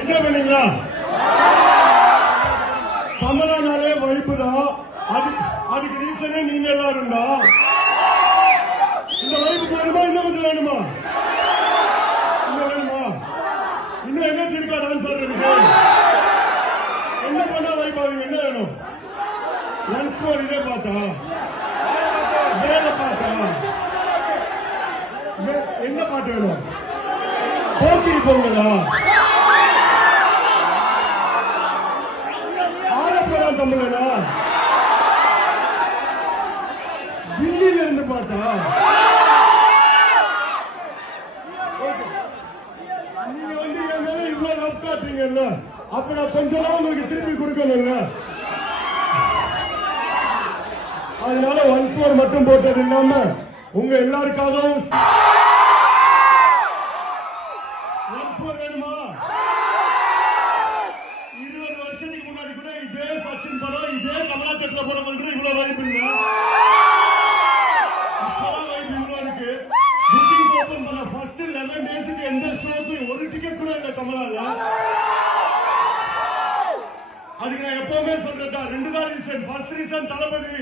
Enjoy பண்ணீங்களா? கமலானாலே வைப்பு தான். அதுக்கு ரீசனே நீங்க எல்லாரும் தான். இந்த வைப்பு வேணுமா? இன்னும் கொஞ்சம் வேணுமா? இன்னும் வேணுமா? இன்னும் என்ன இருக்கா டான்ஸ் ஆடுறதுக்கு? என்ன பண்ணா வைப்பாங்க? என்ன வேணும்? ஒன்ஸ் மோர் இதே பாட்டா? வேற பாட்டா? என்ன பாட்டு வேணும்? போக்கிரி பொங்கலா? ஆலப்புறம் தமிழனா? தில்லியில இருந்து பாட்டா? நீங்க என் மேல இவ்வளவு லவ் காட்டுறீங்கல்ல, அப்ப நான் கொஞ்சம் நாள் உங்களுக்கு திருப்பி கொடுக்கணும்ல. அதனால ஒன்ஸ் மோர் மட்டும் போட்டது இல்லாம உங்க எல்லாருக்காகவும் ஒன்ஸ் மோர் வேணுமா? 20 வருஷத்துக்கு முன்னாடி கூட இதே சச்சின் படம், இதே கமலாக்கத்துல படம் கூட இவ்வளவு வாய்ப்பு இல்லை. இப்பதான் வாய்ப்பு இவ்வளவு இருக்கு. புக்கிங் ஓபன் பண்ண ஃபர்ஸ்ட் 11 டேஸ்க்கு எந்த ஷோக்கும் ஒரு டிக்கெட் கூட இல்ல கமலால. அதுக்கு நான் எப்பவுமே சொல்றேன், 2 தான் ரீசன். ஃபர்ஸ்ட் ரீசன் தளபதி.